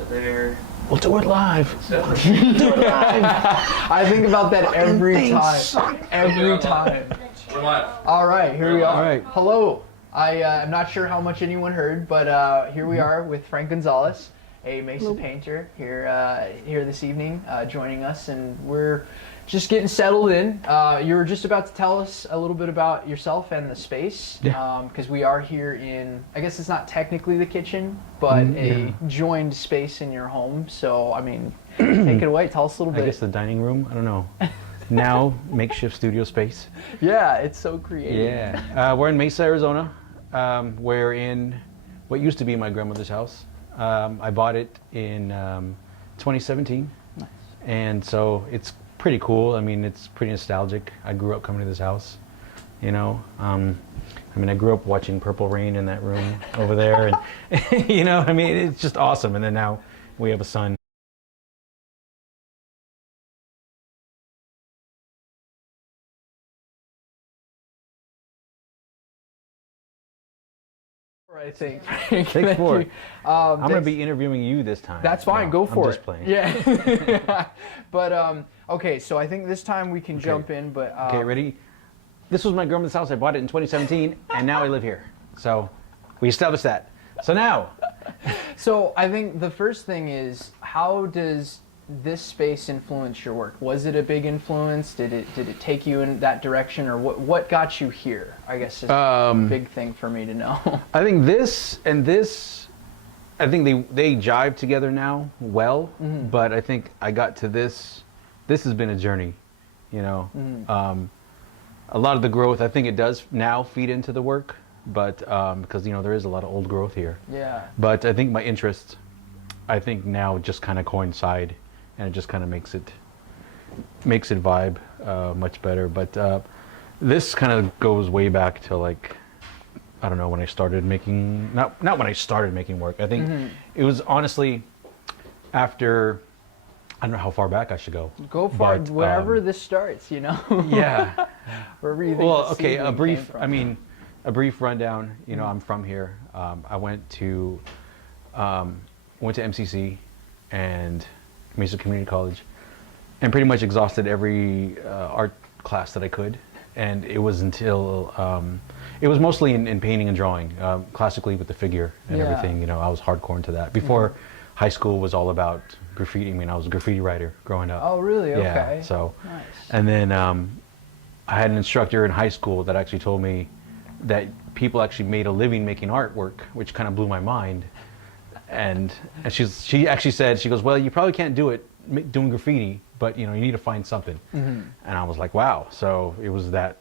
to there. We'll do it live. So, I think about that every time. Every time. we're live. All right, here we are. All right. Hello. I'm not sure how much anyone heard, but here we are with Frank Gonzales, a Mesa painter here this evening, joining us, and we're just getting settled in. You were just about to tell us a little bit about yourself and the space, because we are here in, I guess it's not technically the kitchen, but a joined space in your home. So, I mean, take it away. Tell us a little bit. I guess the dining room. I don't know. Now makeshift studio space. Yeah, it's so creative. Yeah, we're in Mesa, Arizona. We're in what used to be my grandmother's house. I bought it in 2017, and so it's pretty cool. I mean, it's pretty nostalgic. I grew up coming to this house, you know. I mean, I grew up watching Purple Rain in that room over there, and you know, I mean, it's just awesome. And then now we have a son. I think. Take four. I'm going to that's- be interviewing you this time. That's fine. No, Go for I'm it. just playing. Yeah. But okay, so I think this time we can jump in. But Okay, ready? This was my grandmother's house. I bought it in 2017, and now I live here. So we established that. So now. So I think the first thing is, how does this space influence your work? Was it a big influence? Did it take you in that direction, or what got you here? I guess is a big thing for me to know. I think this and this, I think they jive together now well, but I think I got to this. This has been a journey, you know. A lot of the growth, I think it does now feed into the work, but because, you know, there is a lot of old growth here. Yeah. But I think my interests, I think now just kind of coincide, and it just kind of makes it vibe much better. But this kind of goes way back to, like, I don't know, when I started making, not when I started making work. I think it was honestly after, I don't know how far back I should go. Go for but, wherever this starts, you know. Yeah. Wherever you think Well, the okay, seedling came from. I mean, a brief rundown. You know, I'm from here. I went to MCC and Mesa Community College, and pretty much exhausted every art class that I could. And it was until it was mostly in painting and drawing, classically with the figure and everything. You know, I was hardcore into that. Before high school was all about graffiti. I mean, I was a graffiti writer growing up. Oh, really? Okay. Yeah. So, Nice. and then I had an instructor in high school that actually told me that people actually made a living making artwork, which kind of blew my mind. And she actually said, she goes, well, you probably can't do it doing graffiti, but, you know, you need to find something. And I was like, wow. So it was that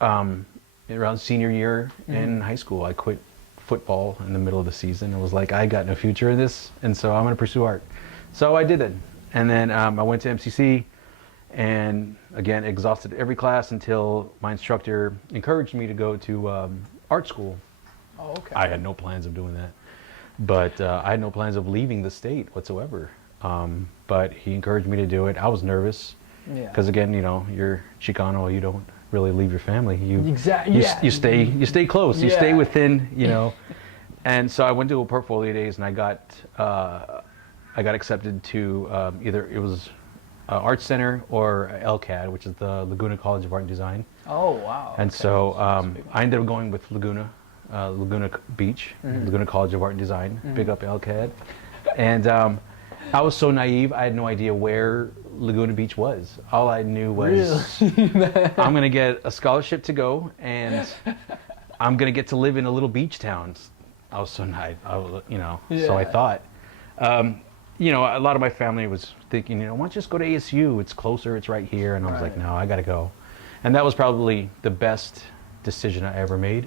around senior year in high school, I quit football in the middle of the season. It was like, I got no future in this, and so I'm going to pursue art. So I did it. And then I went to MCC, and again, exhausted every class until my instructor encouraged me to go to art school. Oh, okay. I had no plans of doing that, but I had no plans of leaving the state whatsoever. But he encouraged me to do it. I was nervous because, again, you know, you're Chicano, you don't really leave your family. You stay close. You stay within, you know. And so I went to a portfolio days, and I got accepted to either it was Art Center or LCAD, which is the Laguna College of Art and Design. Oh, wow. And okay. so I ended up going with Laguna Beach, Laguna College of Art and Design. Big up LCAD. And I was so naive, I had no idea where Laguna Beach was. All I knew was I'm going to get a scholarship to go, and I'm going to get to live in a little beach town. I was so naive, you know, so I thought. You know, a lot of my family was thinking, you know, why don't you just go to ASU? It's closer, it's right here. And I was like, no, I got to go. And that was probably the best decision I ever made,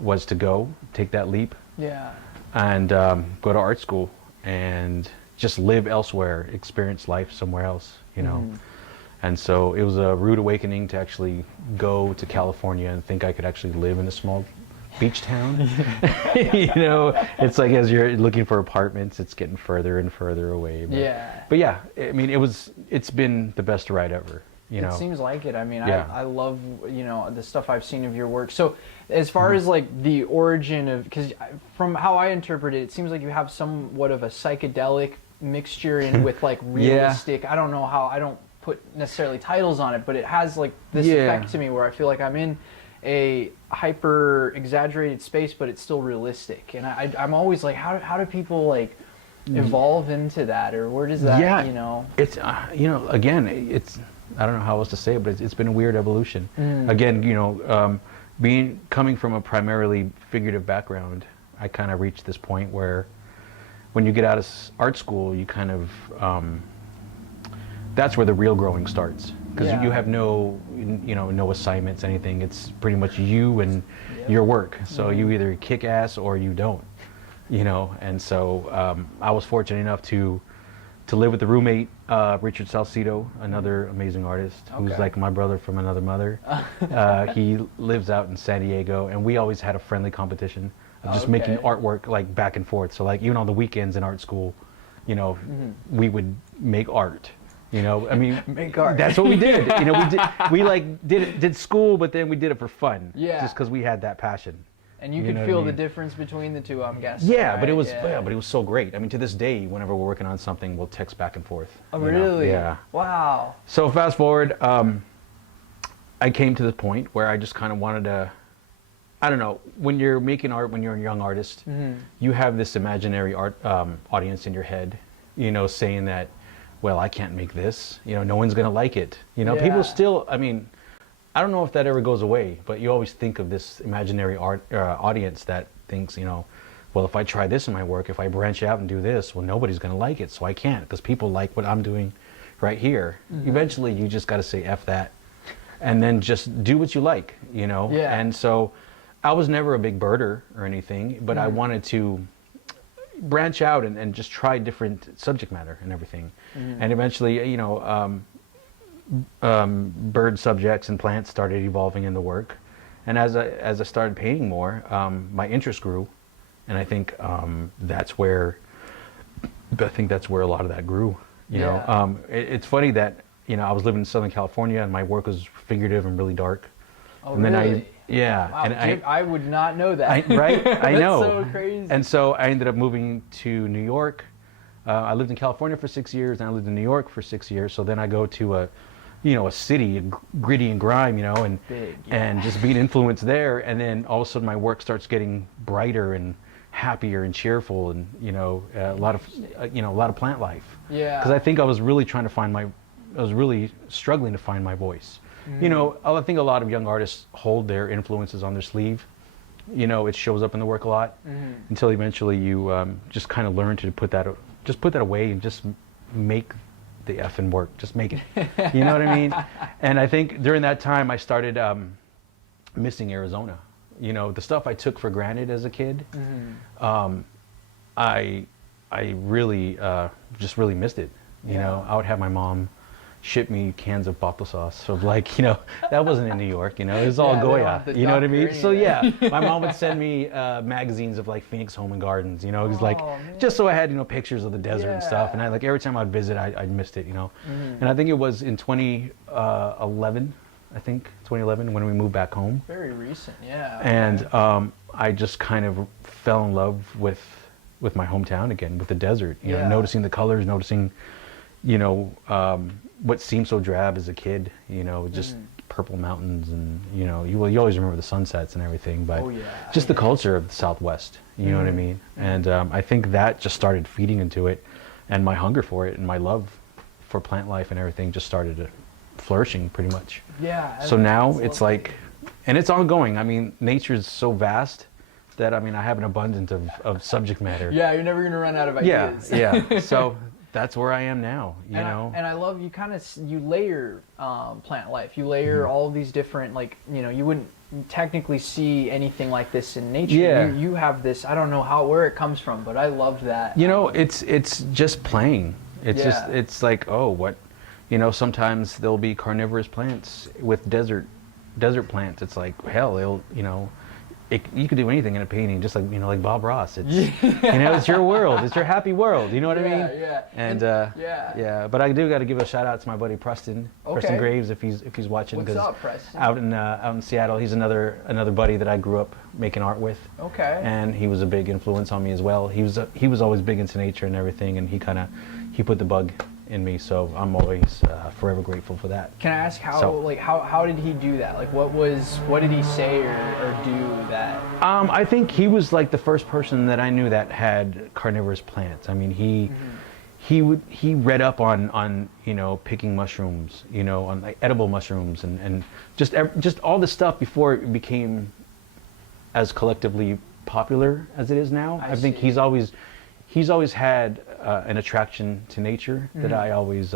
was to go, take that leap. Yeah. And go to art school and just live elsewhere, experience life somewhere else, you know. And so it was a rude awakening to actually go to California and think I could actually live in a small beach town. You know, it's like as you're looking for apartments, it's getting further and further away. But yeah, I mean, it's been the best ride ever. You know, it seems like it. I mean, Yeah. I love, the stuff I've seen of your work. So as far as like the origin of, because from how I interpret it, it seems like you have somewhat of a psychedelic mixture in with like realistic. I don't know how, I don't put necessarily titles on it, but it has like this effect to me where I feel like I'm in a hyper exaggerated space, but it's still realistic. And I'm always like, how do people like evolve into that, or where does that, It's, again, it's, I don't know how else to say it, but it's been a weird evolution. Again, coming from a primarily figurative background, I kind of reached this point where when you get out of art school, you kind of, that's where the real growing starts. Because you have no assignments, anything. It's pretty much you and your work. So you either kick ass or you don't, And so I was fortunate enough to live with the roommate, Richard Salcido, another amazing artist who's like my brother from another mother. He lives out in San Diego, and we always had a friendly competition of just making artwork like back and forth. So like even on the weekends in art school, we would make art. I mean, make art. That's what we did. Did school, but then we did it for fun. Yeah. Just because we had that passion. And you could feel the difference between the two, I'm guessing. Yeah, right? but it was so great. I mean, to this day, whenever we're working on something, we'll text back and forth. Oh, really? Yeah. Wow. So fast forward, I came to the point where I just kind of wanted to, I don't know, when you're making art, when you're a young artist, you have this imaginary art audience in your head, saying that, well, I can't make this, no one's going to like it. People still, I mean, I don't know if that ever goes away, but you always think of this imaginary audience that thinks, well, if I try this in my work, if I branch out and do this, well, nobody's going to like it, so I can't, because people like what I'm doing right here. Eventually, you just got to say F that, and then just do what you like, Yeah. And so I was never a big birder or anything, but I wanted to branch out and just try different subject matter and everything. And eventually, bird subjects and plants started evolving in the work. And as I started painting more, my interest grew. And I think that's where a lot of that grew. It's funny that, I was living in Southern California and my work was figurative and really dark. Oh, and really? Wow, and I would not know that. Right? I know. That's so crazy. And so I ended up moving to New York. I lived in California for 6 years, and I lived in New York for 6 years. So then I go to a city, gritty and grime, and Big, and just being influenced there. And then all of a sudden my work starts getting brighter and happier and cheerful, and a lot of plant life. Yeah. Because I think I was really struggling to find my voice. I think a lot of young artists hold their influences on their sleeve. It shows up in the work a lot until eventually you just kind of learn to put that away and just make the effing work. Just make it. You know what I mean? And I think during that time I started missing Arizona. The stuff I took for granted as a kid, I really just really missed it. I would have my mom ship me cans of bottle sauce of that wasn't in New York, it was all Goya, you know what I mean? So my mom would send me magazines of Phoenix Home and Gardens, it was just so I had, pictures of the desert and stuff, and every time I'd visit, I missed it, and I think it was in 2011, when we moved back home. Very recent, yeah. And I just kind of fell in love with my hometown again, with the desert, noticing the colors, noticing, what seemed so drab as a kid, just purple mountains, and you always remember the sunsets and everything, but just the culture of the Southwest, you know what I mean? And I think that just started feeding into it, and my hunger for it and my love for plant life and everything just started flourishing pretty much. Yeah. So now it's and it's ongoing. I mean, nature is so vast that I have an abundance of subject matter. Yeah, you're never gonna run out of ideas. Yeah. So that's where I am now, And I love you layer plant life. You layer all of these different, you wouldn't technically see anything like this in nature. Yeah. You have this, I don't know where it comes from, but I love that. It's just playing. It's sometimes there'll be carnivorous plants with desert plants. It's hell, you could do anything in a painting, just like like Bob Ross. It's it's your world, it's your happy world. You know what I mean? Yeah. And yeah. yeah. But I do got to give a shout out to my buddy Preston Graves if he's watching. What's up, Preston? Out in Seattle, he's another buddy that I grew up making art with. Okay. And he was a big influence on me as well. He was always big into nature and everything, and he put the bug in me, so I'm always forever grateful for that. Can I ask how did he do that? Like what did he say or do that? I think he was like the first person that I knew that had carnivorous plants. I mean, he read up on picking mushrooms, on like edible mushrooms and just all this stuff before it became as collectively popular as it is now. I think he's always had an attraction to nature that I always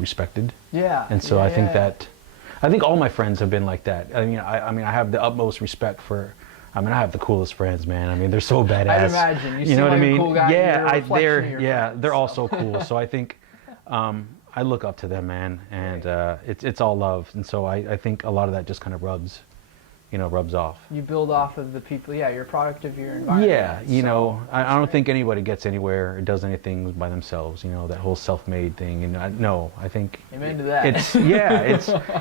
respected. Yeah. And so I think all my friends have been like that. I mean, I have the utmost respect for. I mean, I have the coolest friends, man. I mean, they're so badass. I'd imagine. You know what I mean? A cool guy, they're all so cool. So I think I look up to them, man, and it's all love. And so I think a lot of that just kind of rubs off. You build off of the people. Yeah, you're a product of your environment. Yeah, I don't think anybody gets anywhere or does anything by themselves. That whole self-made thing. And I think. Amen to that.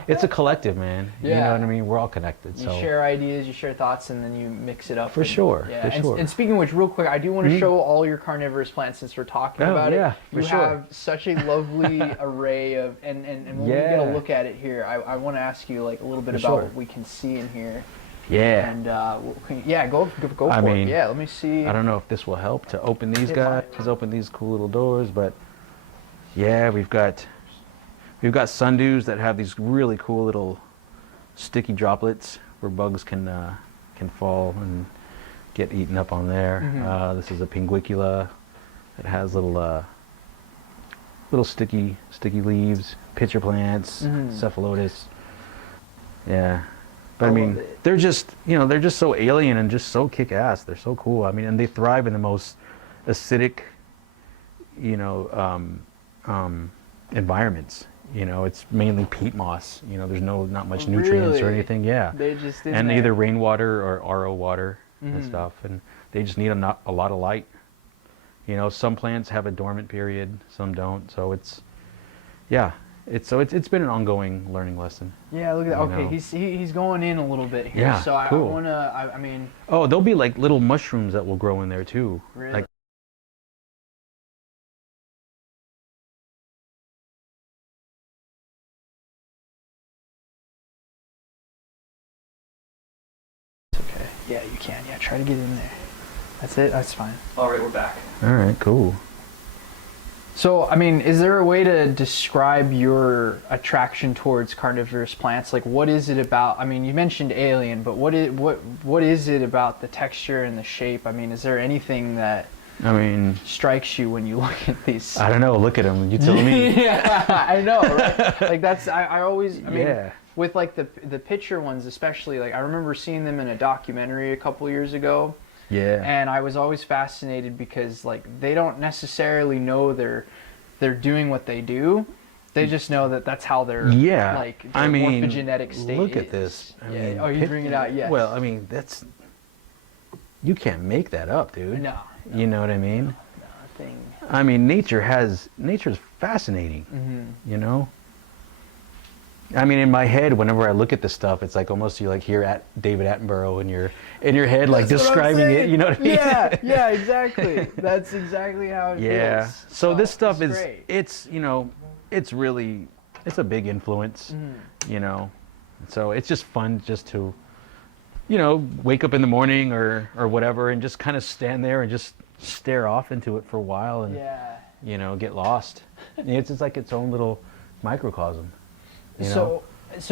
It's a collective, man. Yeah. You know what I mean? We're all connected. You share ideas, you share thoughts, and then you mix it up. For sure. And speaking of which, real quick, I do want to show all your carnivorous plants since we're talking about it. You have such a lovely array of, and when we get a look at it here, I want to ask you like a little bit about what we can see in here. Yeah. And go for it. Yeah, let me see. I don't know if this will help to open these guys, open these cool little doors, but yeah, we've got sundews that have these really cool little sticky droplets where bugs can fall and get eaten up on there. This is a pinguicula that has little sticky leaves, pitcher plants, cephalotus. Yeah. But I mean, they're just so alien and just so kick-ass. They're so cool. I mean, and they thrive in the most acidic, environments. It's mainly peat moss. There's not much nutrients or anything. Yeah. They just either rainwater or RO water and stuff, and they just need a lot of light. Some plants have a dormant period, some don't. So it's been an ongoing learning lesson. Yeah, look at that. Okay, he's going in a little bit here. Yeah, so cool. I wanna. I mean. Oh, there'll be like little mushrooms that will grow in there too. Really? Like. Okay. Yeah, you can. Yeah, try to get in there. That's it. That's fine. All right, we're back. All right, cool. So, I mean, is there a way to describe your attraction towards carnivorous plants? Like, what is it about? I mean, you mentioned alien, but what is it about the texture and the shape? I mean, is there anything that strikes you when you look at these? I don't know. Look at them. You tell me. Yeah, I know, right? Like that's I always. I mean, with like the picture ones, especially. Like I remember seeing them in a documentary a couple years ago. Yeah. And I was always fascinated because like they don't necessarily know they're doing what they do. They just know that that's how their like their morphogenetic state look is. at this. I mean, oh, you bring it out, yes. Well, I mean, you can't make that up, dude. No. You know what I mean? No thing. I mean, nature's fascinating. I mean, in my head, whenever I look at this stuff, it's like almost you like hear at David Attenborough in your head, like describing it. You know what I mean? Yeah, exactly. That's exactly how it feels. Yeah. So this stuff great. it's a big influence. So it's just fun just to, wake up in the morning or whatever and just kind of stand there and just stare off into it for a while and get lost. It's just like its own little microcosm. So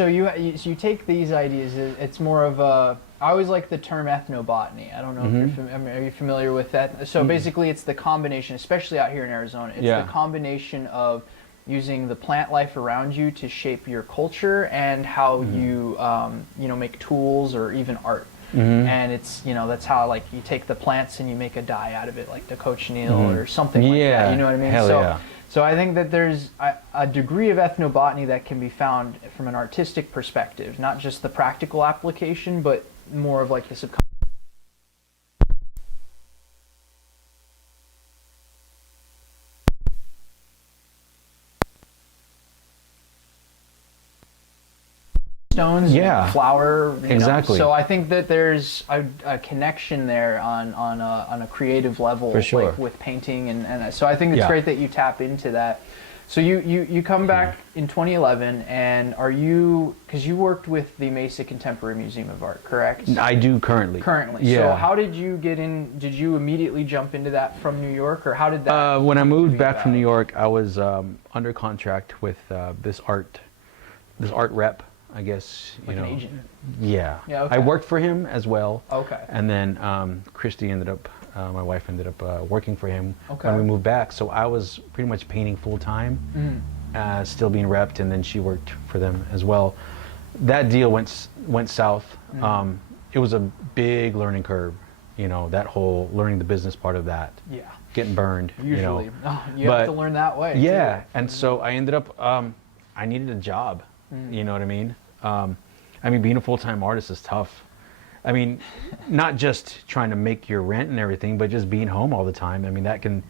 you take these ideas. It's more of a. I always like the term ethnobotany. I don't know if are you familiar with that? So basically, it's the combination, especially out here in Arizona. It's the combination of using the plant life around you to shape your culture and how you make tools or even art. And it's that's how like you take the plants and you make a dye out of it, like the cochineal or something like that. You know what I mean? So I think that there's a degree of ethnobotany that can be found from an artistic perspective, not just the practical application, but more of like the subconscious stones, Yeah. flower, you Exactly. know. So I think that there's a connection there on a creative level, For sure. like with painting, and so I think it's Yeah. great that you tap into that. So you come back in 2011, and because you worked with the Mesa Contemporary Museum of Art, correct? I do currently. Currently. Yeah. So how did you get in? Did you immediately jump into that from New York, or how did that? When I come to moved be back from about? New York, I was under contract with this art rep, I guess. Like you an know. agent. Yeah. Yeah, okay. I worked for him as well. Okay. And then Christy ended up, my wife ended up working for him Okay. when we moved back. So I was pretty much painting full time, still being repped, and then she worked for them as well. That deal went south. It was a big learning curve, you know, that whole learning the business part of that. Yeah. Getting burned, Usually, you know. you have to learn that way. Yeah, too. and so I ended up, I needed a job, you know what I mean? I mean, being a full-time artist is tough. I mean, not just trying to make your rent and everything, but just being home all the time. I mean, that can,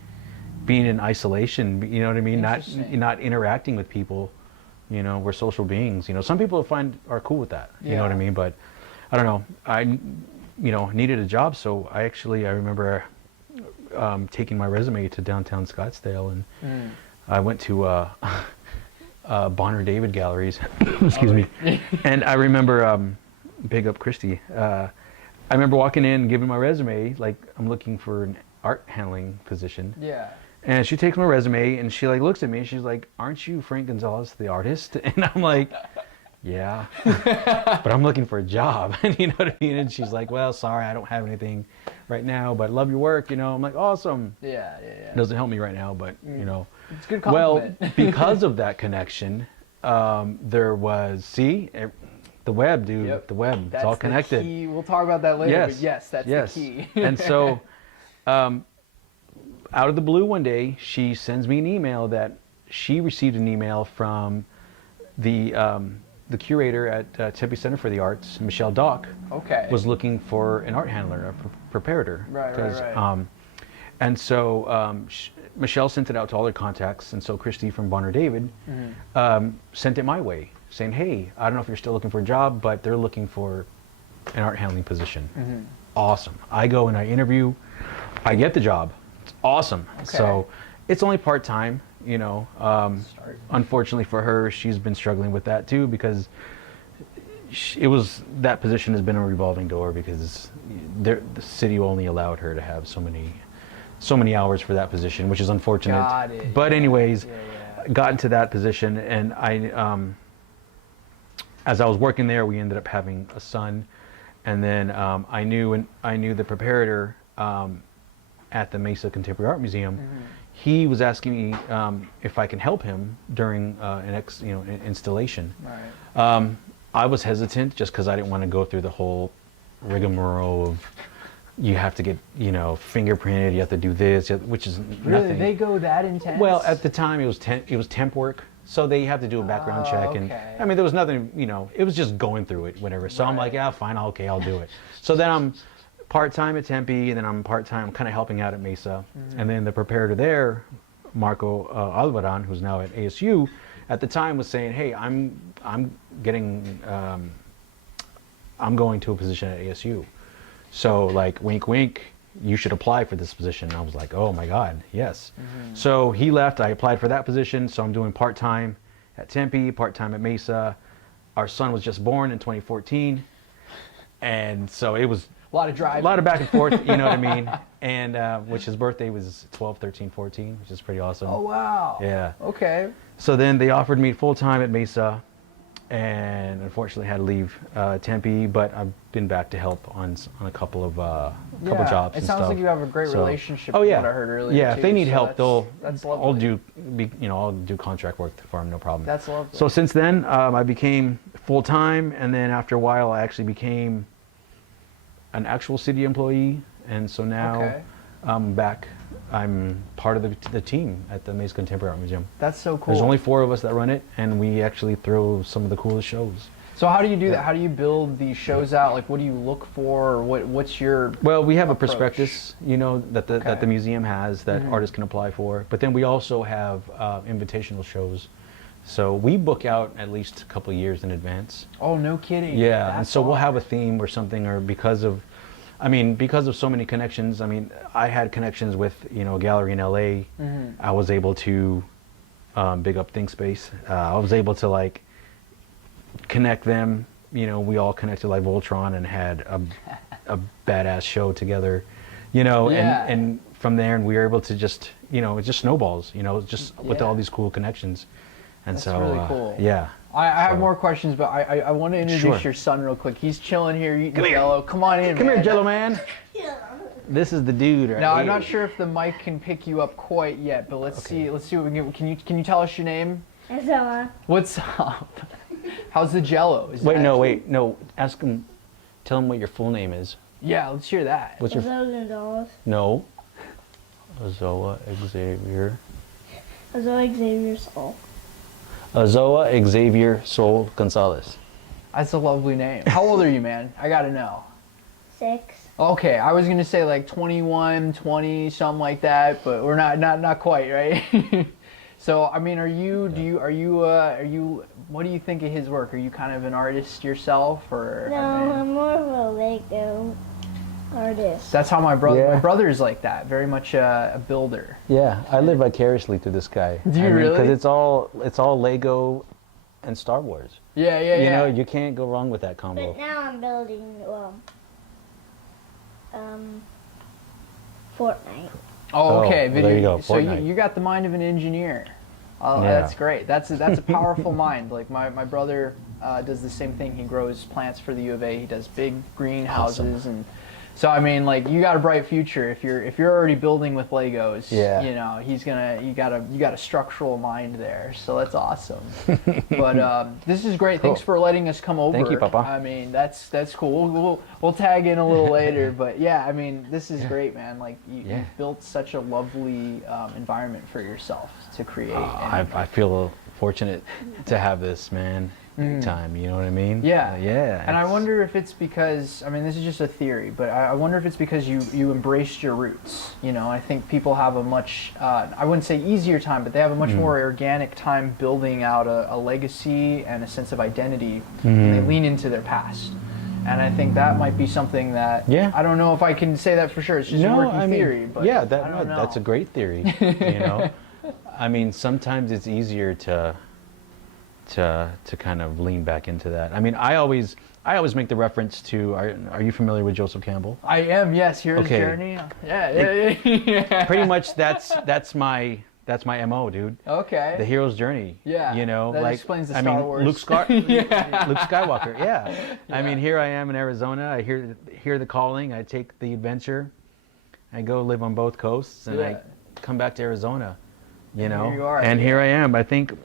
being in isolation, you know what I mean? Not interacting with people, you know, we're social beings. You know, some people are cool with that, you know what I mean? But I don't know, I, you know, needed a job, so I remember taking my resume to downtown Scottsdale, and I went to Bonner David Galleries, excuse me, and I remember, big up Christy, I remember walking in and giving my resume, like I'm looking for an art handling position. Yeah. And she takes my resume and she like looks at me and she's like, "Aren't you Frank Gonzales, the artist?" And I'm like, "Yeah, but I'm looking for a job." And you know what I mean? And she's like, "Well, sorry, I don't have anything right now, but I love your work." You know, I'm like, "Awesome." Yeah. It doesn't help me right now, but you know. It's a good compliment. Well, because of that connection, there was, the web, dude, Yep. the web, That's it's all the connected. key. We'll talk about that later, but yes, that's the key. And so, out of the blue one day, she sends me an email that she received an email from the curator at Tempe Center for the Arts, Michelle Dock, Okay. was looking for an art handler, a preparator. Right. And so Michelle sent it out to all their contacts, and so Christy from Bonner David sent it my way, saying, "Hey, I don't know if you're still looking for a job, but they're looking for an art handling position." Awesome. I go and I interview. I get the job. It's awesome. Okay. So it's only part-time, you know. Unfortunately for her, she's been struggling with that too, because that position has been a revolving door, because the city only allowed her to have so many hours for that position, which is unfortunate. Got it. But anyways, Yeah. got into that position, and as I was working there, we ended up having a son, and then I knew the preparator at the Mesa Contemporary Art Museum. He was asking me if I can help him during an installation. Right. I was hesitant just because I didn't want to go through the whole rigmarole of, you have to get, you know, fingerprinted, you have to do this, which is Really, nothing. they go that intense? Well, at the time it was temp work, so they have to do a background check, and okay. I mean there was nothing, you know, it was just going through it, whatever. So I'm like, yeah, fine, okay, I'll do it. So then I'm part-time at Tempe, and then I'm part-time kind of helping out at Mesa, and then the preparator there, Marco Alvaran, who's now at ASU, at the time was saying, "Hey, I'm going to a position at ASU. So like, wink, wink, you should apply for this position." And I was like, "Oh my God, yes." So he left, I applied for that position. So I'm doing part-time at Tempe, part-time at Mesa. Our son was just born in 2014. And so it was a lot of driving. a lot of back and forth, you know what I mean? And which his birthday was 12, 13, 14, which is pretty awesome. Oh, wow. Yeah. Okay. So then they offered me full-time at Mesa, and unfortunately had to leave Tempe, but I've been back to help on a couple of jobs. It sounds like you have a great relationship. Oh with yeah, what I heard earlier. yeah. Too, If they need so help, that's I'll lovely. I'll do contract work for them, no problem. That's lovely. So since then, I became full-time, and then after a while, I actually became an actual city employee, and so now Okay. I'm back I'm part of the team at the Mesa Contemporary Art Museum. That's so cool. There's only 4 of us that run it, and we actually throw some of the coolest shows. So how do you do that? How do you build these shows out? Like, what do you look for? Or what's your Well, we have approach? a prospectus, that the museum has that artists can apply for. But then we also have invitational shows. So we book out at least a couple of years in advance. Oh, no kidding. Yeah, and That's so we'll awesome. have a theme or something, or because of so many connections. I mean, I had connections with a gallery in LA. I was able to big up Think Space. I was able to like connect them. We all connected like Voltron and had a badass show together. Yeah. And from there, and we were able to just it just snowballs. Just with all these cool connections. And That's so really cool. Yeah. I have more questions, but I want to introduce your son real quick. He's chilling here eating Jello. Come on in, Come man. here, Jello man. This is the dude right Now, I'm here. not sure if the mic can pick you up quite yet, but let's see what we can get. Can you tell us your name? Azella. What's up? How's the Jello? Wait, no. Ask him. Tell him what your full name is. Yeah, let's hear that. What's your? Azella Gonzales. No. Azoa Xavier. Azella Xavier Soul. Azoa Xavier Sol Gonzales. That's a lovely name. How old are you, man? I gotta know. 6. Okay, I was gonna say like 21, 20, something like that, but we're not quite, right? So, I mean, what do you think of his work? Are you kind of an artist yourself, or? No, I mean, I'm more of a Lego artist. that's how my brother. Yeah. My brother's like that. Very much a builder. Yeah, I live vicariously through this guy. Do you really? Because it's all Lego and Star Wars. Yeah. You can't go wrong with that combo. But now I'm building, Fortnite. Oh, okay. well, there you go, So Fortnite. you got the mind of an engineer. Oh, Yeah. that's great. That's a powerful mind. Like my brother does the same thing. He grows plants for the U of A. He does big greenhouses, and so I mean, like, you got a bright future if you're already building with Legos. Yeah. You got a structural mind there. So that's awesome. But this is great. Thanks for letting us come over. Thank you, Papa. I mean, that's cool. We'll tag in a little later, but yeah, I mean, this is great, man. Like you built such a lovely environment for yourself to create. I feel fortunate to have this, man. Big time, you know what I mean? Yeah. Yeah. And I wonder if it's because, I mean, this is just a theory, but I wonder if it's because you embraced your roots. I think people have a much, I wouldn't say easier time, but they have a much more organic time building out a legacy and a sense of identity. And they lean into their past. And I think that might be something that, I don't know if I can say that for sure. It's just a working theory. But yeah, I don't know. that's a great theory. I mean, sometimes it's easier to kind of lean back into that. I mean, I always make the reference to. Are you familiar with Joseph Campbell? I am. Yes. Hero's Journey. Yeah. Pretty much that's my MO, dude. Okay. The hero's journey. Yeah. That explains the Star Wars. Luke Skywalker. Yeah. I mean, here I am in Arizona. I hear the calling. I take the adventure. I go live on both coasts, and I come back to Arizona. Here you are. And here I am. I think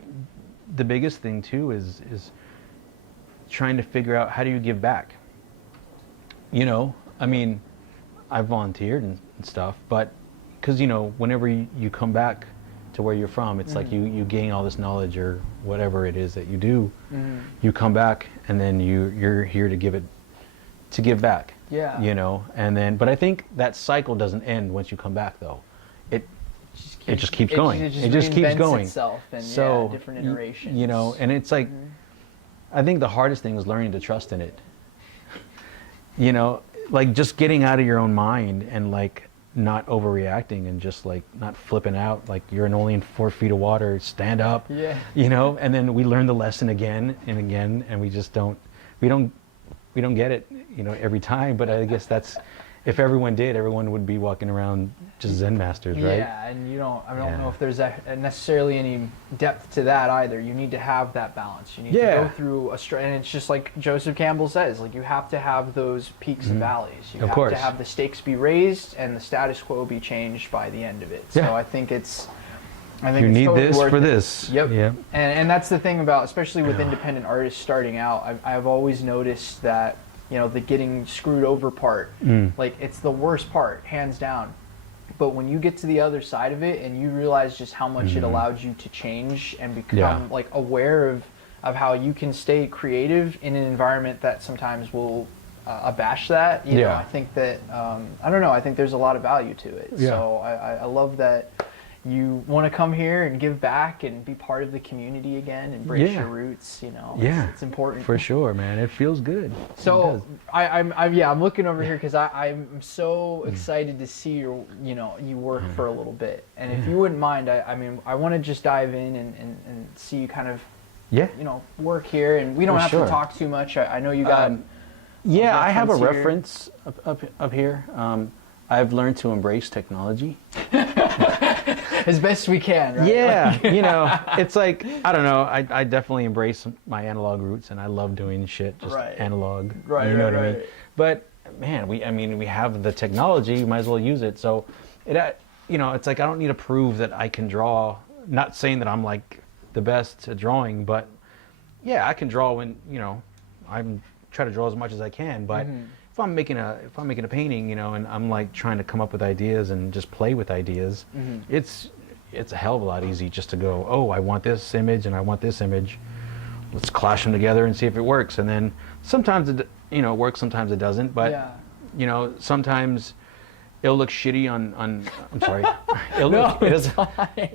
the biggest thing too is trying to figure out how do you give back. I mean, I volunteered and stuff, but because whenever you come back to where you're from, it's like you gain all this knowledge or whatever it is that you do. You come back and then you're here to give back. Yeah. And then, but I think that cycle doesn't end once you come back though. It just keeps going. It just keeps reinvents going. Itself and So different iterations. And it's like, I think the hardest thing was learning to trust in it. Like just getting out of your own mind and like not overreacting and just like not flipping out. Like you're only in 4 feet of water. Stand up. Yeah. And then we learn the lesson again and again, and we don't get it. Every time. But I guess that's. If everyone did, everyone would be walking around just Zen masters, right? Yeah, and I don't know if there's necessarily any depth to that either. You need to have that balance. You need to go through and it's just like Joseph Campbell says, like you have to have those peaks and valleys. You have to have the stakes be raised and the status quo be changed by the end of it. So I think you need totally this worth for it. this. Yep. And that's the thing about, especially with independent artists starting out, I've always noticed that the getting screwed over part, like it's the worst part, hands down. But when you get to the other side of it and you realize just how much it allowed you to change and become like aware of how you can stay creative in an environment that sometimes will abash that, you know, I think that, I don't know, I think there's a lot of value to it. Yeah. So I love that you want to come here and give back and be part of the community again, embrace your roots, you know. It's important. For sure, man. It feels good. So I'm looking over here because I'm so excited to see your, you know, you work for a little bit. And if you wouldn't mind, I want to just dive in and see you kind of, you know, work here. And we don't have to talk too much. I know you got. I have a here. reference up here. I've learned to embrace technology. As best we can, right? Yeah, you know, it's like, I don't know, I definitely embrace my analog roots, and I love doing shit just analog. Right, you know what I mean? But man, we have the technology, you might as well use it. So it, you know, it's like I don't need to prove that I can draw. Not saying that I'm like the best at drawing, but yeah, I can draw when, you know, I'm try to draw as much as I can, but if I'm making a painting, you know, and I'm like trying to come up with ideas and just play with ideas, it's a hell of a lot easy just to go, oh, I want this image and I want this image. Let's clash them together and see if it works. And then sometimes it, you know, works, sometimes it doesn't. But you know, sometimes it'll look shitty on I'm sorry. It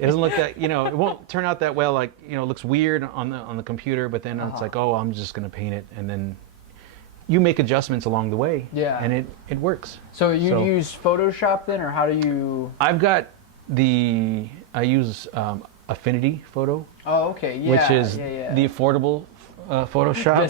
doesn't look that, you know, it won't turn out that well. Like, you know, it looks weird on the computer, but then it's like, oh, I'm just gonna paint it, and then you make adjustments along the way, and it works. So you use Photoshop then, or how do you? I use Affinity Photo. Oh, okay, which is the affordable Photoshop.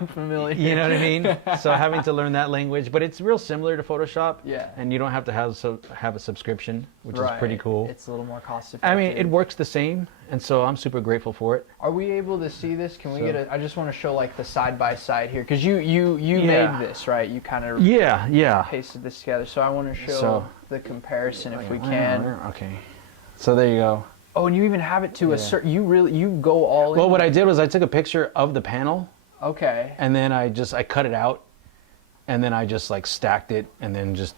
I'm familiar. You know what I mean? So having to learn that language, but it's real similar to Photoshop. Yeah. And you don't have to have a subscription, which is pretty cool. It's a little more cost effective. I mean, it works the same, and so I'm super grateful for it. Are we able to see this? Can we get a? I just want to show like the side by side here, because you made this, right? You kind of pasted this together. So I want to show the comparison if we can. Okay. So there you go. Oh, and you even have it to a certain. You go all in. Well, what I did was I took a picture of the panel. Okay. And then I cut it out, and then I just like stacked it, and then just,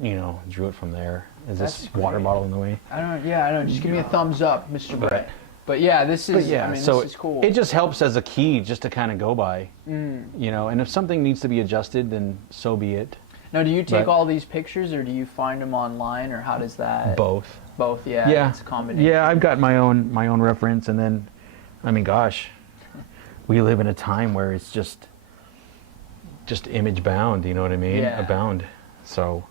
you know, drew it from there. Is this water bottle in the way? I don't. Just give me a thumbs up, Mr. Brett. But yeah, this is. I mean, so this is cool. It just helps as a key just to kind of go by. You know, and if something needs to be adjusted, then so be it. Now, do you take all these pictures, or do you find them online, or how does that? Both. Both, yeah. It's a combination. Yeah, I've got my own reference, and then, I mean, gosh, we live in a time where it's just image bound. You know what I mean? Yeah. Abound. So.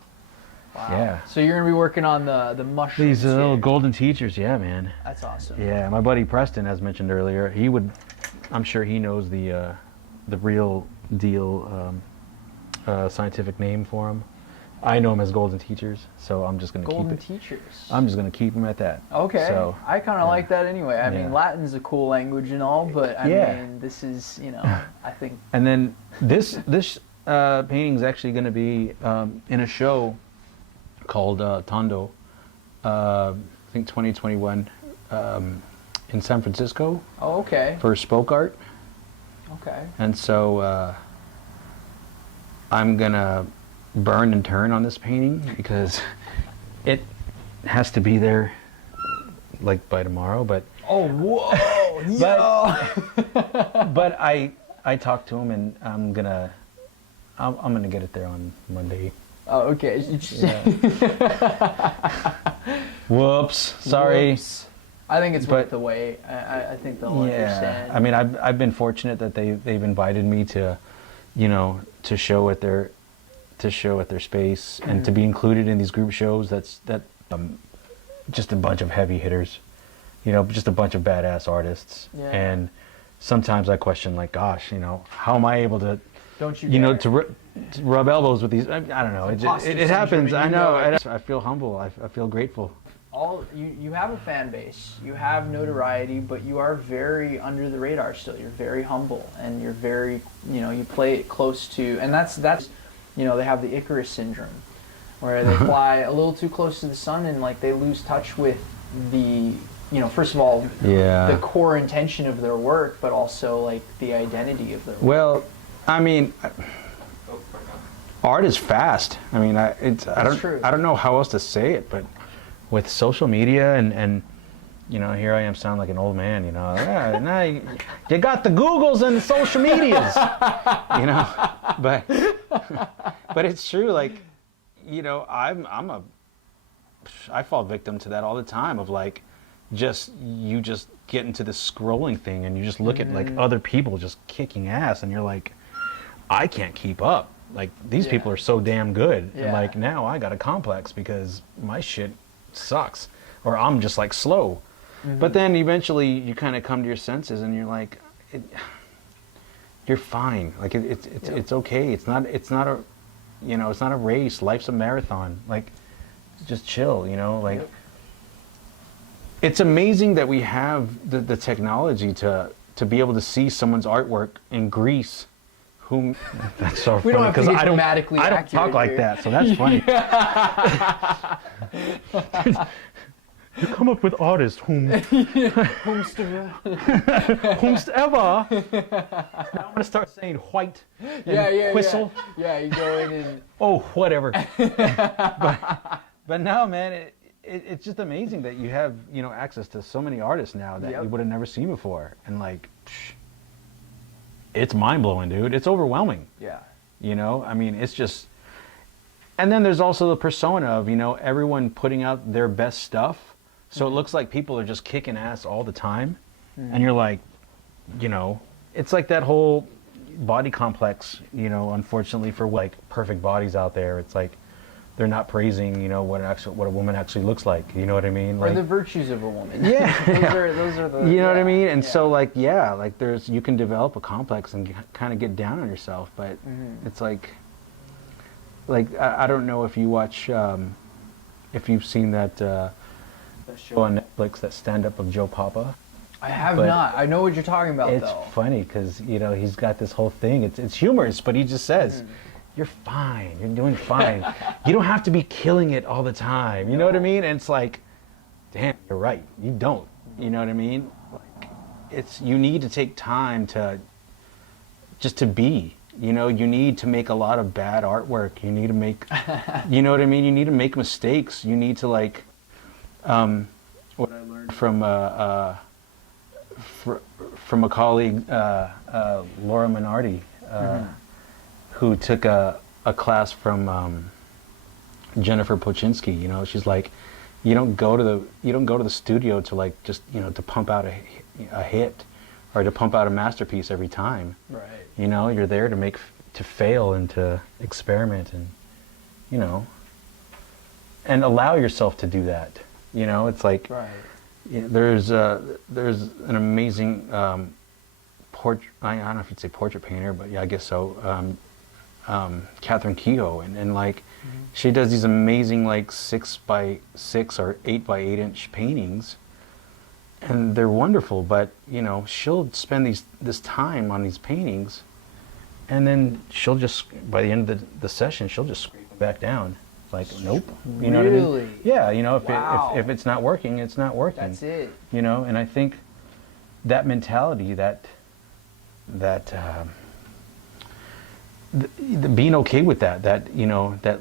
Wow. Yeah. So you're gonna be working on the mushrooms. These little golden teachers, yeah, man. That's awesome. Yeah, my buddy Preston, as mentioned earlier, I'm sure he knows the real deal scientific name for them. I know them as golden teachers, so I'm just gonna keep it. Golden teachers. I'm just gonna keep them at that. Okay. So, I kind of like that anyway. I mean, Latin's a cool language and all, but I mean, this is, you know, I think. And then this painting is actually gonna be in a show called Tondo, I think 2021, in San Francisco. Oh, okay. For Spoke Art. Okay. And so I'm gonna burn and turn on this painting because it has to be there like by tomorrow. But whoa, but I talked to him, and I'm gonna get it there on Monday. Oh, okay. Yeah. Whoops. Sorry. Whoops. I think it's worth the wait. I think they'll understand. I mean, I've been fortunate that they've invited me to, you know, to show at their space and to be included in these group shows. That's just a bunch of heavy hitters, you know, just a bunch of badass artists. Yeah. And sometimes I question, like, gosh, you know, how am I able to, don't you know, to rub elbows with these? I don't know. It happens. I know. I feel humble. I feel grateful. You have a fan base, you have notoriety, but you are very under the radar still. You're very humble, and you're very, you know, you play it close to, and that's you know, they have the Icarus syndrome, where they fly a little too close to the sun, and like they lose touch with the, you know, first of all, the core intention of their work, but also like the identity of their work. Well, I mean, art is fast. I mean, I don't know how else to say it, but with social media and you know, here I am sound like an old man, you know. Yeah, now you got the Googles and the social medias, you know. But it's true. Like, you know, I fall victim to that all the time. Of like, you just get into this scrolling thing, and you just look at like other people just kicking ass, and you're like, I can't keep up. Like, these people are so damn good, and like now I got a complex because my shit sucks, or I'm just like slow. But then eventually you kind of come to your senses and you're like, you're fine. Like it's okay. It's not a, you know, it's not a race. Life's a marathon. Like, just chill, you know, like it's amazing that we have the technology to be able to see someone's artwork in Greece. Whom that's so we funny because I don't talk like that, so that's funny. You come up with artists whomsoever. Now I'm gonna start saying white and whistle. Yeah, you go in and oh, whatever. but no, man, it's just amazing that you have, you know, access to so many artists now that you would have never seen before, and like, it's mind blowing, dude. It's overwhelming. Yeah. You know, I mean, it's just. And then there's also the persona of, you know, everyone putting out their best stuff. So it looks like people are just kicking ass all the time. And you're like, you know, it's like that whole body complex, you know, unfortunately for like perfect bodies out there. It's like they're not praising, you know, what a woman actually looks like. You know what I mean? Or like, the virtues of a woman. Yeah. those are the. You know what I mean? And so like, like you can develop a complex and kind of get down on yourself. But it's like I don't know if you watch, if you've seen that show on Netflix, that stand-up of Joe Papa. I have not. I know what you're talking about, it's though. It's funny because, you know, he's got this whole thing. It's humorous, but he just says, you're fine. You're doing fine. You don't have to be killing it all the time. You know what I mean? And it's like, damn, you're right. You don't. You know what I mean? Like, you need to take time to just to be. You know, you need to make a lot of bad artwork. You need to make, you know what I mean? You need to make mistakes. You need to like, what I learned from a colleague, Laura Minardi, who took a class from Jennifer Pochinski. You know, she's like, you don't go to the studio to like just, you know, to pump out a hit or to pump out a masterpiece every time. Right. You know, you're there to fail and to experiment and, you know, and allow yourself to do that. You know, it's like there's an amazing portrait. I don't know if you'd say portrait painter, but yeah, I guess so. Catherine Kehoe, and like she does these amazing like 6x6 or 8x8 paintings, and they're wonderful. But you know, she'll spend this time on these paintings, and then she'll just by the end of the session, she'll just scrape them back down. Like, nope. You know what I mean? Yeah, you know, if it's not working, it's not working. That's it. You know, and I think that mentality, that being okay with that you know, that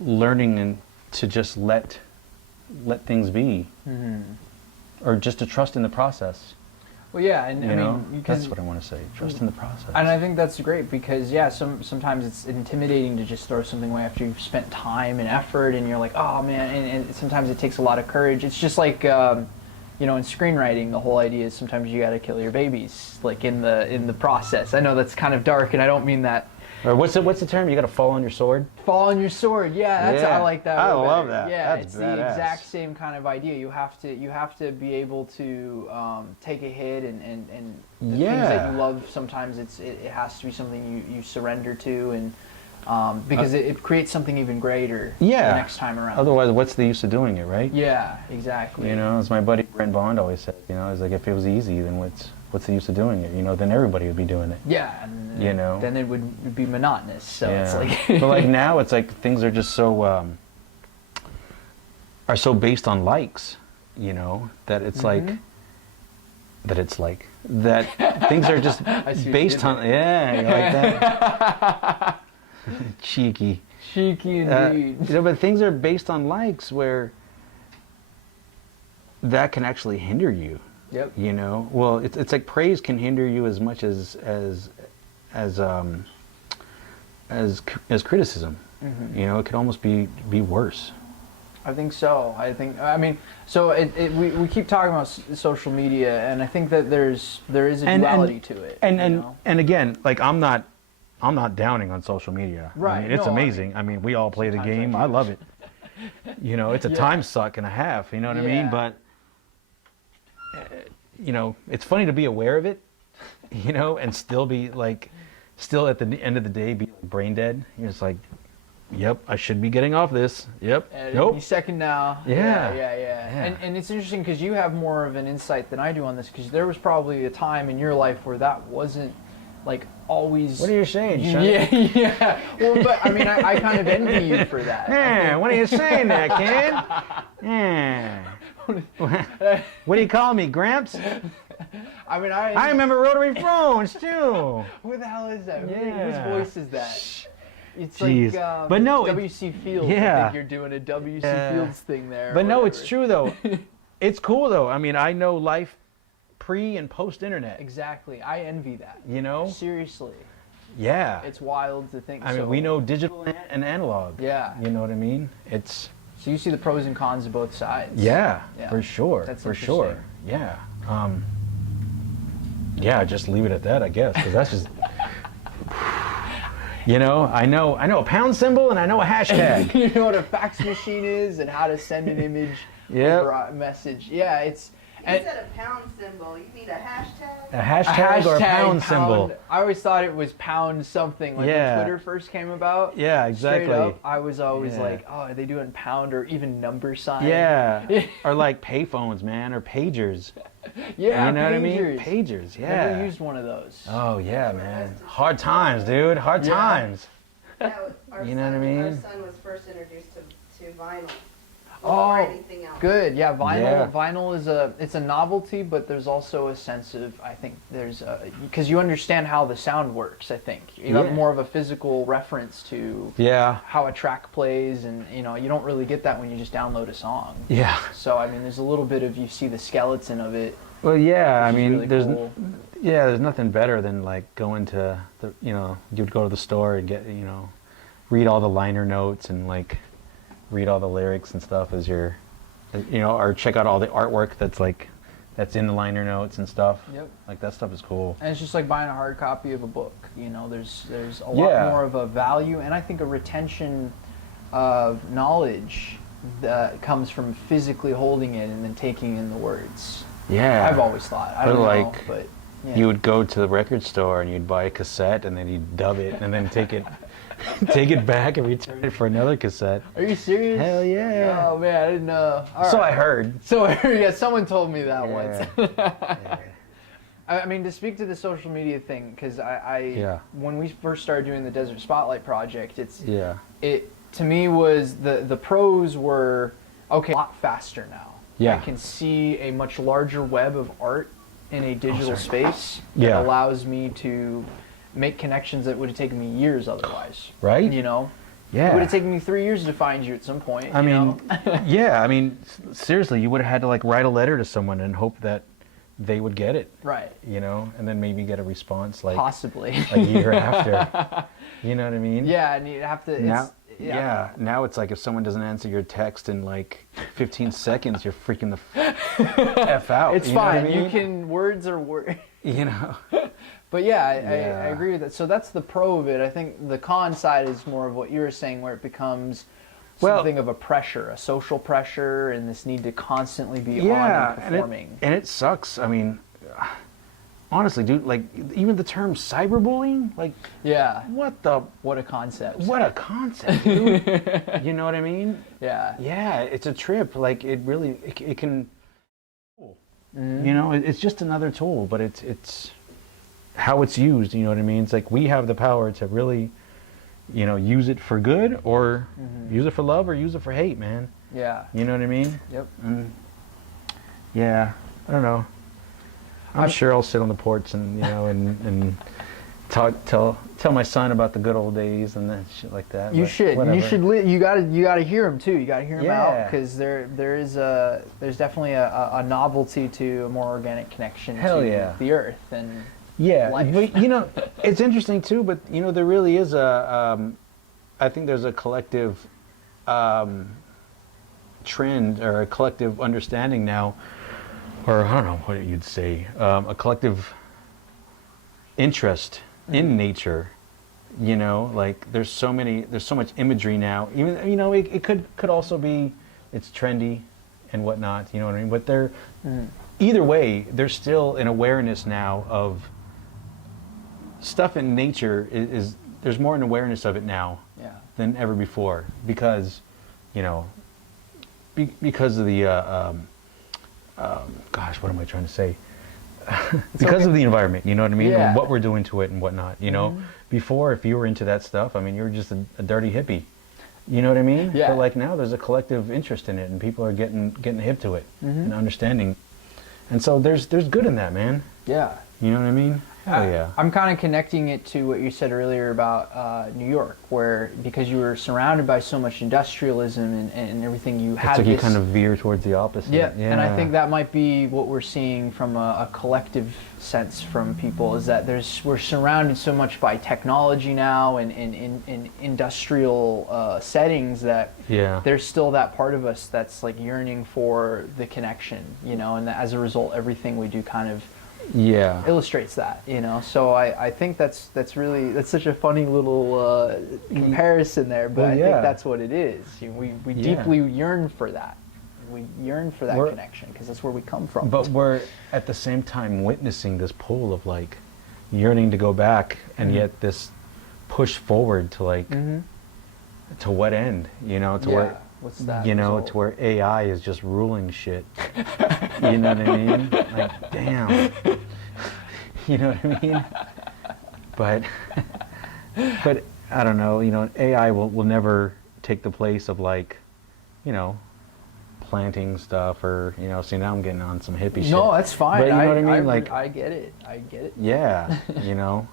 learning and to just let things be, or just to trust in the process. Well, yeah, and I mean, that's what I want to say. Trust in the process. And I think that's great because, sometimes it's intimidating to just throw something away after you've spent time and effort, and you're like, oh man, and sometimes it takes a lot of courage. It's just like, you know, in screenwriting, the whole idea is sometimes you got to kill your babies, like in the process. I know that's kind of dark, and I don't mean that. Or what's the term? You got to fall on your sword. Fall on your sword. Yeah, I like that. I love that. Yeah, that's it's badass. the exact same kind of idea. You have to be able to take a hit and the things that you love. Sometimes it has to be something you surrender to, and because it creates something even greater. The next time around. Otherwise, what's the use of doing it, right? Yeah, exactly. You know, as my buddy Brent Bond always said, you know, it's like if it was easy, then what's the use of doing it? You know, then everybody would be doing it. Yeah, and you know, then it would be monotonous. So it's like, but like now, it's like things are just so are so based on likes. You know, that it's like that things are just based on you like that. Cheeky. Cheeky indeed. But things are based on likes where that can actually hinder you. Yep. Well, it's like praise can hinder you as much as criticism. Mm-hmm. It could almost be worse. I think so. So we keep talking about social media, and I think that there is a duality to it. And again, like I'm not downing on social media. Right. It's amazing. We all play the game. I love it. It's a time suck and a half. You know what I mean? But it's funny to be aware of it. And still be like, still at the end of the day, be brain dead. You're just like, yep, I should be getting off this. Yep. Nope. Any second now. Yeah. Yeah. And it's interesting because you have more of an insight than I do on this, because there was probably a time in your life where that wasn't like always. What are you saying, Sean? Yeah. Well, but I kind of envy you for that. Yeah. What are you saying there, kid? Yeah. What do you call me, Gramps? I remember rotary phones too. Who the hell is that? Yeah. Whose voice is that? It's Jeez. like but no, W.C. Fields. Yeah. I think you're doing a W.C. Fields thing there. But no, it's true though. It's cool though. I know life pre and post internet. Exactly. I envy that. Seriously. Yeah. It's wild to think. We know digital and analog. Yeah. You know what I mean? So you see the pros and cons of both sides. Yeah. For sure. That's for sure. Yeah. Yeah. Just leave it at that, I guess, because that's just. I know a pound symbol and I know a hashtag. You know what a fax machine is and how to send an image or a message. Yeah, it's. You said a pound symbol. You mean a hashtag? A hashtag or a pound symbol. I always thought it was pound something. Like when Twitter first came about. Yeah, exactly. Straight up, I was always like, oh, are they doing pound or even number sign? Yeah. Or like payphones, man, or pagers. Yeah, you know pagers. what I mean? Pagers, yeah. Never used one of those. Oh yeah, man. Hard times, dude. Hard times. Yeah, You know what I mean? Our son was first introduced to vinyl. Oh, anything else. good. Yeah, vinyl. Yeah. Vinyl is it's a novelty, but there's also a sense of, I think there's because you understand how the sound works. I think you have more of a physical reference to how a track plays, and you don't really get that when you just download a song. Yeah. So there's a little bit of, you see the skeleton of it. Well, yeah. Really there's cool. there's nothing better than like going to the you'd go to the store and get read all the liner notes and like read all the lyrics and stuff as you're or check out all the artwork that's in the liner notes and stuff. Yep. Like that stuff is cool. And it's just like buying a hard copy of a book. There's a lot more of a value, and I think a retention of knowledge that comes from physically holding it and then taking in the words. Yeah. I've always thought. I don't know, but yeah. You would go to the record store and you'd buy a cassette and then you'd dub it and then take it back and return it for another cassette. Are you serious? Hell yeah. Oh man, I didn't know. So I heard. So yeah, someone told me that once. Yeah. To speak to the social media thing, because when we first started doing the Desert Spotlight project, it to me was the pros were a lot faster now. Yeah. I can see a much larger web of art in a digital space that Yeah. allows me to make connections that would have taken me years otherwise. Right? Yeah. It would have taken me 3 years to find you at some point. Seriously, you would have had to like write a letter to someone and hope that they would get it. Right. And then maybe get a response like possibly a year after. You know what I mean? Yeah, and you have to. Now it's like if someone doesn't answer your text in like 15 seconds, you're freaking the F out. It's fine. You can, words are words. But yeah, I agree with that. So that's the pro of it. I think the con side is more of what you were saying, where it becomes something of a pressure, a social pressure, and this need to constantly be on and performing. And it sucks. Honestly, dude, like even the term cyberbullying, like what a concept. What a concept, dude. You know what I mean? Yeah. Yeah, it's a trip. Like it really, it can. Mm-hmm. It's just another tool, but it's how it's used. You know what I mean? It's like we have the power to really, use it for good or use it for love or use it for hate, man. Yeah. You know what I mean? Yep. Yeah. I don't know. I'm sure I'll sit on the porch and and tell my son about the good old days and then shit like that. You but should. whatever. You should. You gotta hear him too. You gotta hear him out Yeah. because there's definitely a novelty to a more organic connection Hell to yeah. the earth and Yeah, life. but, you know, it's interesting too. But you know, there really is I think there's a collective trend or a collective understanding now, or I don't know what you'd say, a collective interest in nature. You know, like there's so much imagery now. Even, you know, it could also be it's trendy and whatnot. You know what I mean? But either way, there's still an awareness now of stuff in nature. Is there's more an awareness of it now Yeah. than ever before because, you know, because of the gosh, what am I trying to say? Because of the environment, you know what I mean? Yeah. And what we're doing to it and whatnot, you know? Before, if you were into that stuff, I mean, you were just a dirty hippie. You know what I mean? Yeah. But like now, there's a collective interest in it, and people are getting hip to it and understanding. And so there's good in that, man. Yeah. You know what I mean? Oh yeah. I'm kind of connecting it to what you said earlier about New York, where because you were surrounded by so much industrialism and everything, you had It's like this, you kind of veer towards the opposite. yeah, and I think that might be what we're seeing from a collective sense from people is that we're surrounded so much by technology now and in industrial settings that Yeah. there's still that part of us that's like yearning for the connection, you know, and as a result, everything we do kind of Yeah. illustrates that, you know. So I think that's such a funny little comparison there, but Well, I yeah. think that's what it is. We Yeah. deeply yearn for that. We yearn for that We're- connection because that's where we come from. But we're at the same time witnessing this pull of like yearning to go back, and yet this push forward to like to what end? You know, to yeah, where what's that? you know, result? to where AI is just ruling shit. You know what I mean? Like, damn. You know what I mean? But I don't know. You know, AI will never take the place of like, you know, planting stuff or, you know. See, now I'm getting on some hippie shit. No, that's fine. But you know what I mean? Like, I get it. I get it. yeah, you know.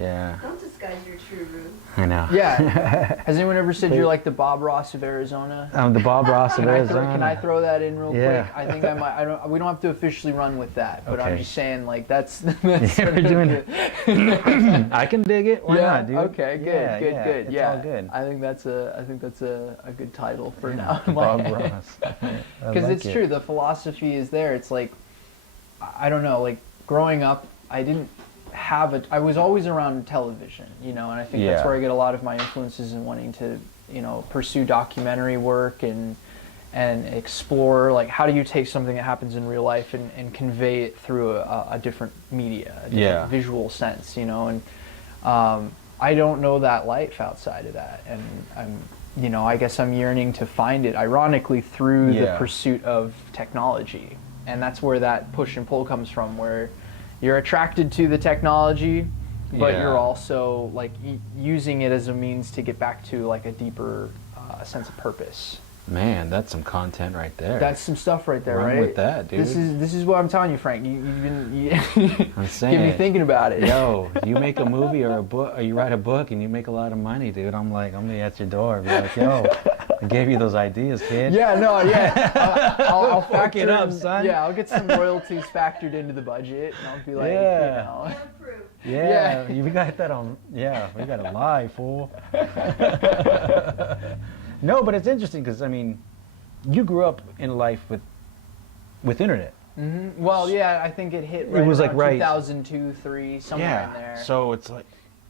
Yeah, Don't disguise your true roots. I know. Yeah. Has anyone ever said you're like the Bob Ross of Arizona? I'm the Bob Ross of Arizona. Can I throw that in real Yeah. quick? I think I might. We don't have to officially run with that, but I'm Okay. just saying, like that's. Yeah, we're doing it. I can dig it. Why not, dude? Okay. Good. Yeah, good. yeah, Good. It's yeah. all good. I think that's a good title for now. Bob Ross. Because it's true. The philosophy is there. It's like, I don't know. Like growing up, I didn't have I was always around television, you know, and I think that's Yeah. where I get a lot of my influences in wanting to, you know, pursue documentary work and explore like how do you take something that happens in real life and convey it through a different media, a different Yeah. visual sense, you know, and I don't know that life outside of that, and I'm, you know, I guess I'm yearning to find it ironically through the Yeah. pursuit of technology, and that's where that push and pull comes from, where you're attracted to the technology, but Yeah. you're also like using it as a means to get back to like a deeper sense of purpose. Man, that's some content right there. That's some stuff right there, Run right? with that, dude. This is what I'm telling you, Frank. You've been I'm saying. get me thinking about it. Yo, you make a movie or a book, or you write a book and you make a lot of money, dude. I'm gonna be at your door, be like, yo, I gave you those ideas, kid. Yeah, no, yeah. I'll Fuck it factor up, in- son. Yeah, I'll get some royalties factored into the budget, and I'll be like, Yeah. you know. Can't approve. Yeah, Yeah. we got that on. Yeah, we got it live, fool. No, but it's interesting because I mean, you grew up in life with internet. Well, yeah, I think it hit. It Right was, like, around right- 2002, 3, somewhere in there. So it's like,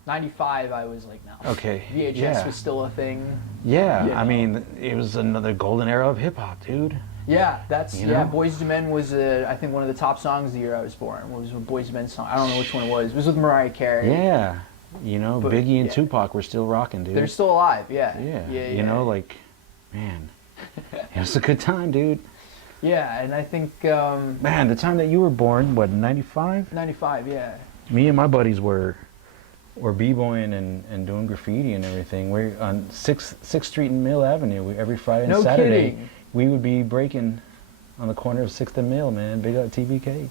95, I was like, no. okay. VHS yeah. was still a thing. Yeah, you I know. mean, it was another golden era of hip hop, dude. Yeah, that's You yeah. know? Boys to Men was I think one of the top songs the year I was born. Was a Boys to Men song. I don't know which one it was. It was with Mariah Carey. Yeah, you know, But, Biggie and yeah. Tupac were still rocking, dude. They're still alive. Yeah. Yeah, you know, like, man, it was a good time, dude. Yeah, and I think Man, the time that you were born, what, 95? 95. Yeah. Me and my buddies were b-boying and doing graffiti and everything. We're on 6th Street and Mill Avenue. Every Friday and No Saturday, kidding. we would be breaking on the corner of 6th and Mill, man. Big up TBK.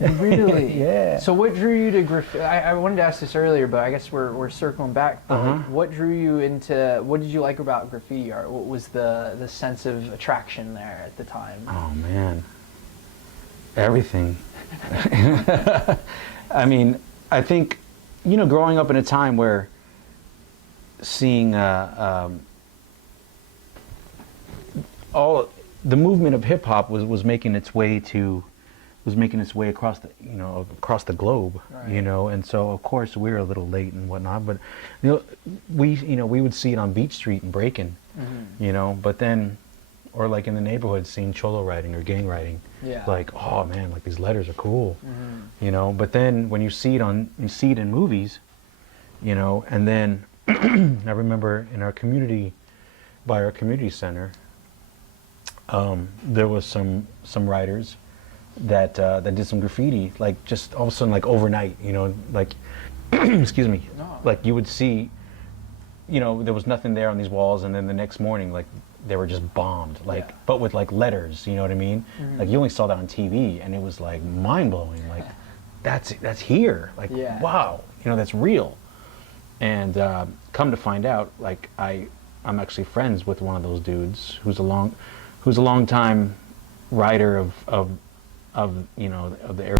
Really? Yeah. So what drew you to graffiti? I wanted to ask this earlier, but I guess we're circling back. But like, what drew you into? What did you like about graffiti art? What was the sense of attraction there at the time? Oh man, everything. I mean, I think, growing up in a time where seeing all the movement of hip hop was making its way across the globe, Right. and so of course we were a little late and whatnot, but we would see it on Beach Street and Breakin', but then, or like in the neighborhood seeing cholo writing or gang writing, Yeah. like, oh man, like these letters are cool, but then when you see it in movies, and then I remember in our community, by our community center, there was some writers that did some graffiti, like just all of a sudden, like overnight, like excuse me, No. like you would see, there was nothing there on these walls, and then the next morning, like they were just bombed, like, Yeah. but with like letters, you know what I mean? Like you only saw that on TV, and it was like mind blowing, like that's here, like Yeah. wow, that's real. And come to find out, like I'm actually friends with one of those dudes who's a long time writer of the area.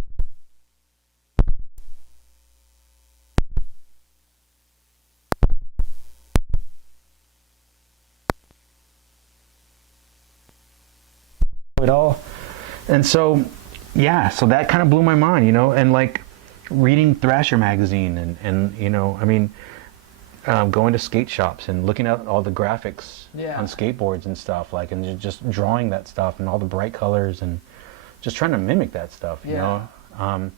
It all, and so so that kind of blew my mind, and like reading Thrasher magazine and I mean, going to skate shops and looking at all the graphics Yeah. on skateboards and stuff, like, and just drawing that stuff and all the bright colors and just trying to mimic that stuff, Yeah. and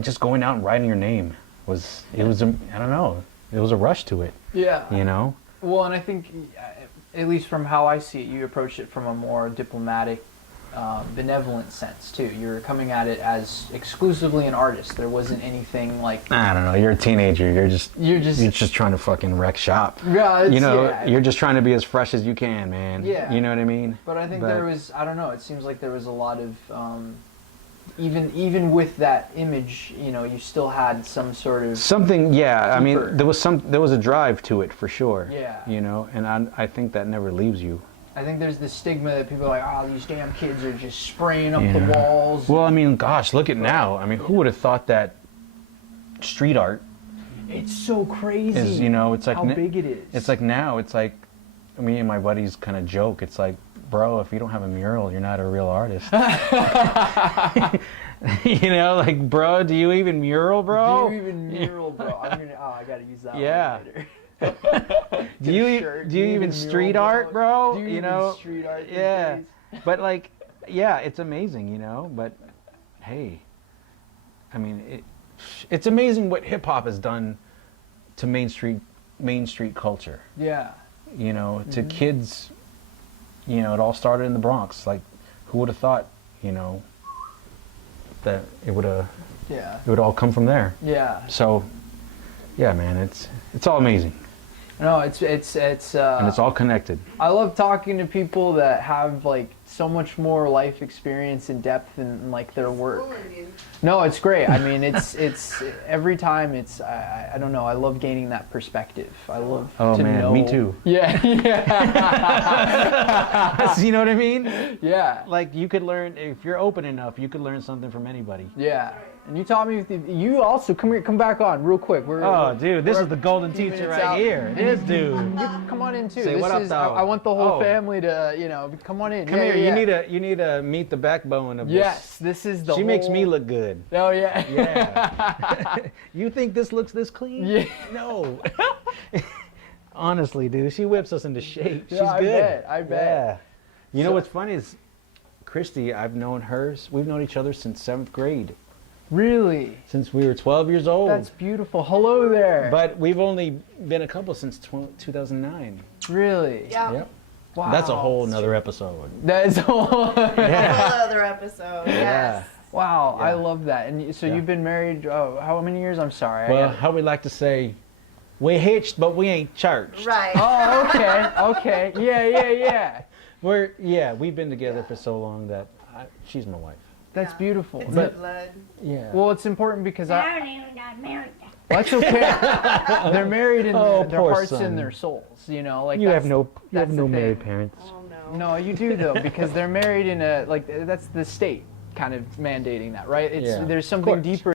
just going out and writing your name was I don't know, it was a rush to it, Yeah. Well, and I think, at least from how I see it, you approached it from a more diplomatic, benevolent sense too. You're coming at it as exclusively an artist. There wasn't anything like. I don't know. You're a teenager. You're just You're just trying to fucking wreck shop. Yeah, it's, You're just trying to be as fresh as you can, man. Yeah. You know what I mean? But I think there was, I don't know, it seems like there was a lot of, even with that image, you still had some sort of Something, yeah. I deeper. mean, there was a drive to it for sure. Yeah. And I think that never leaves you. I think there's this stigma that people are like, oh, these damn kids are just spraying up Yeah. the walls. Well, I mean, gosh, look at now. I mean, who would have thought that street art It's so crazy. is, it's like how big it is. It's like now, it's like me and my buddies kind of joke. It's like, bro, if you don't have a mural, you're not a real artist. Like, bro, do you even mural, bro? Do you even mural, bro? I gotta use that Yeah. one later. Do you even street mural, art, bro? Do you even street art these Yeah. days? But like, yeah, it's amazing, But hey, I mean, it's amazing what hip hop has done to Main Street culture. Yeah. To kids. It all started in the Bronx. Like, who would have thought, that it would all come from there. Yeah. So, yeah, man, it's all amazing, No, it's and it's all connected. I love talking to people that have like so much more life experience and depth in like their work. Fooling you. No, it's great. I mean, it's every time I don't know. I love gaining that perspective. I love Oh to man, know. me too. Yeah, yeah, You know what I mean? yeah, Like, you could learn, if you're open enough, you could learn something from anybody. yeah. And you taught me. You also come back on real quick. Dude, this is the golden few teacher minutes right out. here. This dude. Come on in too. Say, This "What up, is. dog?" I want the whole Oh. family to come on in. Come Yeah, here. yeah. You need to meet the backbone of Yes, this is the. this. She makes me whole- look good. Oh yeah. Yeah. You think this looks this clean? Yeah. No. Honestly, dude, she whips us into shape. She's Yeah, I good. bet, I bet. Yeah. You know So- what's funny is, Christy, we've known each other since 7th grade. Really? Since we were 12 years old. That's beautiful. Hello there. But we've only been a couple since 2009. Really? Yeah. Yep. Wow. That's a whole nother episode. That's all. Whole other episode. Yeah. Yes. Wow, I Yeah. love that. And so Yeah. you've been married, how many years? I'm sorry. Well, how we like to say, we hitched, but we ain't churched. Right. Oh, okay, okay. Yeah. We've been together for so long that she's my wife. That's Yeah. beautiful. It's But the blood. Yeah. well, it's important because I. I don't even got married. Well, that's okay. They're married in Oh, their poor hearts son. and their souls. You know, like you that's, have no that's the married thing. parents. Oh no. No, you do though, because they're married in a like that's the state kind of mandating that, right? It's Yeah, there's of something course. deeper